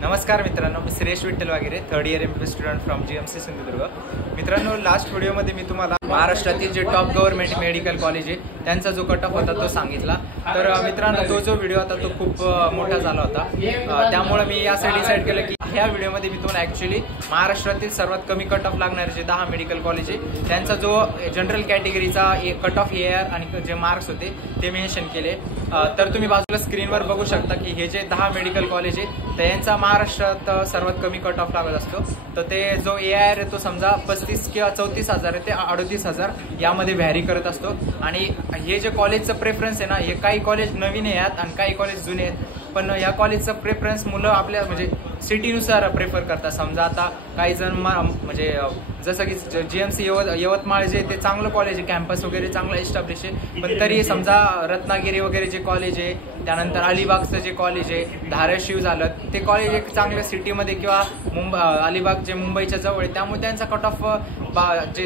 नमस्कार मित्रांनो, मी श्रेयश विठ्ठल वगैरे third year MBB student from GMC Sindhudurg. मित्रांनो, लास्ट व्हिडिओमध्ये मी तुम्हाला महाराष्ट्रातील जे टॉप गव्हर्नमेंट मेडिकल कॉलेज आहे त्यांचा जो कट ऑफ होता तो सांगितला। तर मित्रांनो, जो व्हिडिओ होता तो खूप मोठा झाला होता, त्यामुळे मी यासाठी डिसाईड केलं की ह्या व्हिडिओमध्ये मी तुम्हाला ॲक्च्युली महाराष्ट्रातील सर्वात कमी कट ऑफ लागणारे जे 10 मेडिकल कॉलेज आहे त्यांचा जो जनरल कॅटेगरीचा कट ऑफ एआर आणि जे मार्क्स होते ते मेन्शन केले। तर तुम्ही बाजूला स्क्रीनवर बघू शकता की हे जे 10 मेडिकल कॉलेज आहे त्यांचा महाराष्ट्रात सर्वात कमी कट ऑफ लागत असतो। तर ते जो एआर आहे तो समजा 35 किंवा 34,000 आहे ते 38,000 यामध्ये व्हॅरी करत असतो। आणि हे जे कॉलेजचं प्रेफरन्स आहे ना, हे काही कॉलेज नवीन आहेत आणि काही कॉलेज जुने आहेत, पण या कॉलेजचं प्रेफरन्स मुलं आपल्या म्हणजे सिटीनुसार प्रेफर करतात। समजा आता काही जण म्हणजे जसं की जीएमसी यवतमाळ जे ते चांगलं कॉलेज आहे, कॅम्पस वगैरे चांगलं एस्टॅब्लिश आहे, पण तरी समजा रत्नागिरी वगैरे जे कॉलेज आहे, त्यानंतर अलिबागचं जे कॉलेज आहे, धाराशिव झालं, ते कॉलेज एक चांगल्या सिटीमध्ये किंवा अलिबाग जे मुंबईच्या जवळ आहे, त्यामुळे त्यांचा कट ऑफ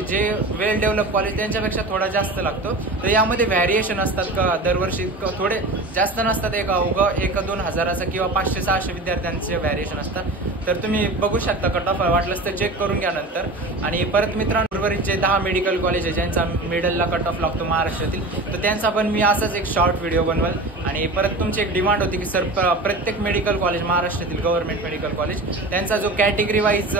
जे वेल डेव्हलप कॉलेज त्यांच्यापेक्षा थोडा जास्त लागतो। तर यामध्ये व्हॅरिएशन असतात का दरवर्षी, थोडे जास्त नसतात, एक 2 हजाराचा किंवा 500-600 विद्यार्थ्यांचे व्हॅरिएशन असतात। तर तुम्ही बघू शकता कट ऑफ, वाटलंच तर चेक करून घ्या नंतर। आणि परत मित्रांनो, उर्वरित जे 10 मेडिकल कॉलेज आहे ज्यांचा मिडलला कट ऑफ लागतो महाराष्ट्रातील, तर त्यांचा पण मी असाच एक शॉर्ट व्हिडिओ बनवल। आणि परत तुमची एक डिमांड होती की सर प्रत्येक मेडिकल कॉलेज महाराष्ट्रातील गव्हर्नमेंट मेडिकल कॉलेज त्यांचा जो कॅटेगरी वाईज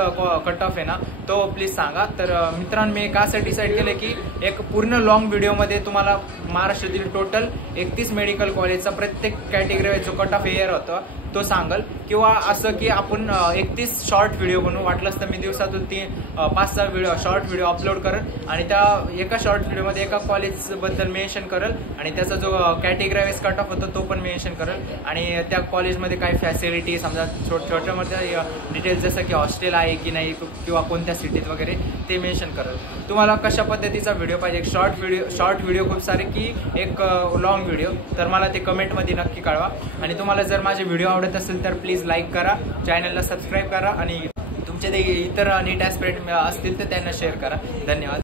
कट ऑफ आहे ना तो प्लीज सांगा। तर मित्रांनो, मी एक असं डिसाईड केलं की एक पूर्ण लॉंग व्हिडिओमध्ये तुम्हाला महाराष्ट्रातील टोटल 31 मेडिकल कॉलेजचा प्रत्येक कॅटेगरी वाईज जो कट ऑफ एअर होता तो सांगल, किंवा असं की आपण 31 शॉर्ट व्हिडिओ बनवू। वाटलंच तर मी दिवसातून 5-6 शॉर्ट व्हिडिओ अपलोड करेल आणि त्या एका शॉर्ट व्हिडिओमध्ये एका कॉलेजबद्दल मेन्शन करेल आणि त्याचा जो कॅटेगरी वाईज कट ऑफ होतो तो पण मेन्शन करेल आणि त्या कॉलेजमध्ये काही फॅसिलिटी समजा छोट्या मोठ्या डिटेल्स जसं की हॉस्टेल आहे की नाही किंवा कोणत्या सिटीत वगैरे ते मेन्शन करेल। तुम्हाला कशा पद्धतीचा व्हिडिओ पाहिजे, एक शॉर्ट व्हिडिओ खूप सारे की एक लॉंग व्हिडिओ, तर मला ते कमेंटमध्ये नक्की कळवा। आणि तुम्हाला जर माझे व्हिडिओ आवडत असेल तर प्लीज लाईक करा, चॅनलला सबस्क्राईब करा आणि तुमचे ते इतर नीट ॲस्पिरंट असतील तर त्यांना शेअर करा। धन्यवाद।